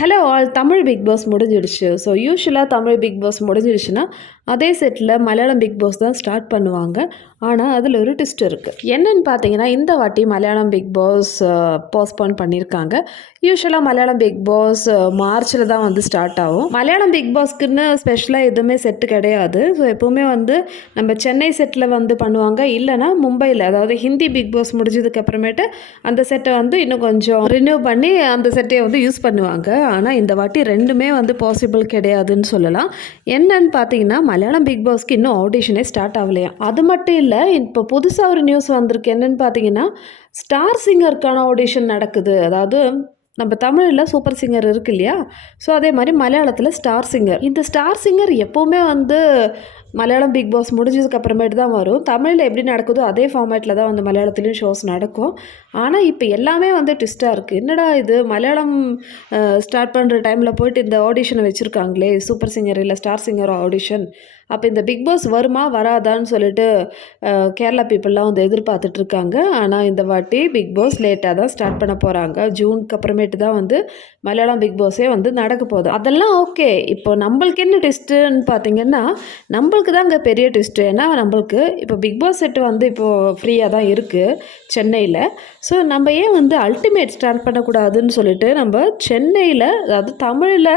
Hello all, Tamil Bigg Boss முடிஞ்சிடுச்சு. So யூஸ்வலாக Tamil Bigg Boss முடிஞ்சிடுச்சுன்னா அதே செட்டில் மலையாளம் பிக் பாஸ் தான் ஸ்டார்ட் பண்ணுவாங்க. ஆனால் அதில் ஒரு ட்விஸ்ட் இருக்குது. என்னன்னு பார்த்தீங்கன்னா, இந்த வாட்டி மலையாளம் பிக் பாஸ் போஸ்ட்போன் பண்ணியிருக்காங்க. யூஸ்வலாக மலையாளம் பிக் பாஸ் மார்ச்சில் தான் வந்து ஸ்டார்ட் ஆகும். மலையாளம் பிக் பாஸ்க்குன்னு ஸ்பெஷலாக எதுவுமே செட்டு கிடையாது. ஸோ எப்போவுமே வந்து நம்ம சென்னை செட்டில் வந்து பண்ணுவாங்க, இல்லைனா மும்பையில், அதாவது ஹிந்தி பிக் பாஸ் முடிஞ்சதுக்கு அப்புறமேட்டு அந்த செட்டை வந்து இன்னும் கொஞ்சம் ரினியூ பண்ணி அந்த செட்டையை வந்து யூஸ் பண்ணுவாங்க. ஆனால் இந்த வாட்டி ரெண்டுமே வந்து பாசிபிள் கிடையாதுன்னு சொல்லலாம். என்னன்னு பார்த்தீங்கன்னா, மலையாளம் பிக் பாஸ்க்கு இன்னும் ஆடிஷனே ஸ்டார்ட் ஆகலையா. அது மட்டும் இல்லை, இப்போ புதுசாக ஒரு நியூஸ் வந்திருக்கு. என்னன்னு பார்த்தீங்கன்னா, ஸ்டார் சிங்கருக்கான ஆடிஷன் நடக்குது. அதாவது நம்ம தமிழில் சூப்பர் சிங்கர் இருக்கு இல்லையா, ஸோ அதே மாதிரி மலையாளத்தில் ஸ்டார் சிங்கர். இந்த ஸ்டார் சிங்கர் எப்போவுமே வந்து மலையாளம் பிக் பாஸ் முடிஞ்சதுக்கு அப்புறமேட்டு தான் வரும். தமிழில் எப்படி நடக்குதோ அதே ஃபார்மேட்டில் தான் வந்து மலையாளத்துலேயும் ஷோஸ் நடக்கும். ஆனால் இப்போ எல்லாமே வந்து ட்விஸ்ட்டாக இருக்குது. என்னடா இது, மலையாளம் ஸ்டார்ட் பண்ணுற டைமில் போயிட்டு இந்த ஆடிஷனை வச்சுருக்காங்களே, சூப்பர் சிங்கர் இல்லை ஸ்டார் சிங்கர் ஆடிஷன். அப்போ இந்த பிக் பாஸ் வருமா வராதான்னு சொல்லிட்டு கேரளா பீப்புளெலாம் வந்து எதிர்பார்த்துட்ருக்காங்க. ஆனால் இந்த வாட்டி பிக் பாஸ் லேட்டாக தான் ஸ்டார்ட் பண்ண போகிறாங்க. ஜூனுக்கு அப்புறமேட்டு தான் வந்து மலையாளம் பிக் பாஸே வந்து நடக்க போகுது. அதெல்லாம் ஓகே. இப்போ நம்மளுக்கு என்ன ட்விஸ்ட்டுன்னு பார்த்தீங்கன்னா, நம்மளுக்கு தான் இங்கே பெரிய ட்விஸ்ட்டு. ஏன்னா நம்மளுக்கு இப்போ பிக் பாஸ் செட்டு வந்து இப்போது ஃப்ரீயாக தான் இருக்குது சென்னையில். ஸோ நம்ம ஏன் வந்து அல்டிமேட் ஸ்டார்ட் பண்ணக்கூடாதுன்னு சொல்லிட்டு நம்ம சென்னையில், அதாவது தமிழில்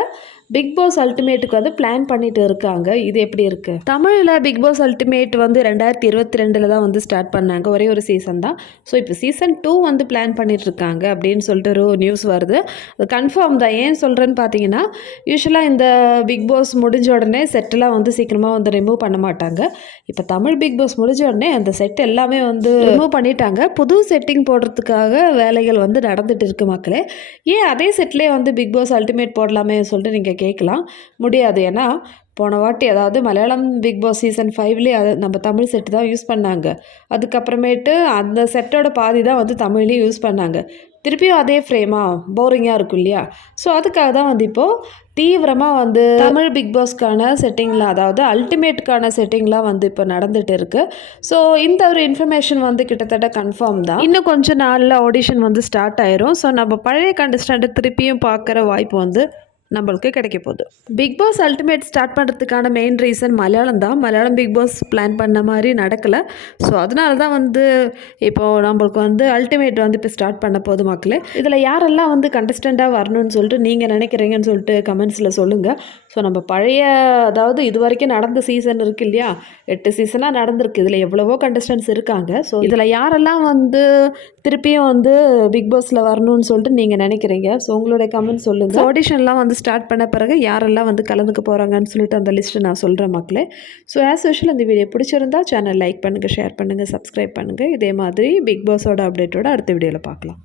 பிக் பாஸ் அல்டிமேட்டுக்கு வந்து பிளான் பண்ணிட்டு இருக்காங்க. இது எப்படி இருக்குது? தமிழில் பிக் பாஸ் அல்டிமேட் வந்து 2022 தான் வந்து ஸ்டார்ட் பண்ணாங்க. ஒரே ஒரு சீசன் தான். ஸோ இப்போ சீசன் 2 வந்து பிளான் பண்ணிகிட்ருக்காங்க அப்படின்னு சொல்லிட்டு ஒரு நியூஸ் வருது. அது கன்ஃபார்ம் தான். ஏன் சொல்கிறேன்னு பார்த்தீங்கன்னா, யூஸ்வலாக இந்த பிக் பாஸ் முடிஞ்ச உடனே செட்டெல்லாம் வந்து சீக்கிரமாக வந்து ரிமூவ் பண்ண மாட்டாங்க. இப்போ தமிழ் பிக் பாஸ் முடிஞ்ச உடனே அந்த செட் எல்லாமே வந்து ரிமூவ் பண்ணிட்டாங்க. புது செட்டிங் போடுறதுக்காக வேலைகள் வந்து நடந்துட்டு இருக்கு மக்களே. ஏன் அதே செட்லேயே வந்து பிக் பாஸ் அல்டிமேட் போடலாமே சொல்லிட்டு நீங்கள் கேட்கலாம். முடியாது. ஏன்னா போன வாட்டி, அதாவது மலையாளம் பிக் பாஸ் சீசன் 5லேயே அது நம்ம தமிழ் செட்டு தான் யூஸ் பண்ணாங்க. அதுக்கப்புறமேட்டு அந்த செட்டோட பாதி தான் வந்து தமிழ்லேயும் யூஸ் பண்ணாங்க. திருப்பியும் அதே ஃப்ரேமா போரிங்காக இருக்கும் இல்லையா. ஸோ அதுக்காக தான் வந்து இப்போது தீவிரமாக வந்து தமிழ் பிக் பாஸ்க்கான செட்டிங்லாம், அதாவது அல்டிமேட்டுக்கான செட்டிங்லாம் வந்து இப்போ நடந்துகிட்டு இருக்குது. ஸோ இந்த ஒரு இன்ஃபர்மேஷன் வந்து கிட்டத்தட்ட கன்ஃபார்ம் தான். இன்னும் கொஞ்சம் நாளில் ஆடிஷன் வந்து ஸ்டார்ட் ஆயிரும். ஸோ நம்ம பழைய கண்டஸ்டண்ட்டை திருப்பியும் பார்க்குற வாய்ப்பு வந்து நம்மளுக்கு கிடைக்க போகுது. பிக் பாஸ் அல்டிமேட் ஸ்டார்ட் பண்ணுறதுக்கான மெயின் ரீசன் மலையாளம் தான். மலையாளம் பிக் பாஸ் பிளான் பண்ண மாதிரி நடக்கலை. ஸோ அதனால தான் வந்து இப்போது நம்மளுக்கு வந்து அல்டிமேட் வந்து இப்போ ஸ்டார்ட் பண்ண போகுது மக்களே. இதில் யாரெல்லாம் வந்து கண்டஸ்டண்ட்டாக வரணும்னு சொல்லிட்டு நீங்கள் நினைக்கிறீங்கன்னு சொல்லிட்டு கமெண்ட்ஸில் சொல்லுங்கள். ஸோ நம்ம பழைய, அதாவது இது வரைக்கும் நடந்த சீசன் இருக்குது இல்லையா, 8 சீசனாக நடந்திருக்கு. இதில் எவ்வளவோ கண்டஸ்டன்ஸ் இருக்காங்க. ஸோ இதில் யாரெல்லாம் வந்து திருப்பியும் வந்து பிக் பாஸில் வரணும்னு சொல்லிட்டு நீங்கள் நினைக்கிறீங்க. ஸோ உங்களுடைய கமெண்ட் சொல்லுங்கள். ஆடிஷன்லாம் வந்து ஸ்டார்ட் பண்ண பிறகு யாரெல்லாம் வந்து கலந்துக்க போகிறாங்கன்னு சொல்லிட்டு அந்த லிஸ்ட்டை நான் சொல்கிறேன் மக்களே. ஸோ ஆஸ் யூஷுவல் இந்த வீடியோ பிடிச்சிருந்தா சேனல் லைக் பண்ணுங்கள், ஷேர் பண்ணுங்கள், சப்ஸ்கிரைப் பண்ணுங்கள். இதே மாதிரி பிக் பாஸோட அப்டேட்டோட அடுத்த வீடியோவில் பார்க்கலாம்.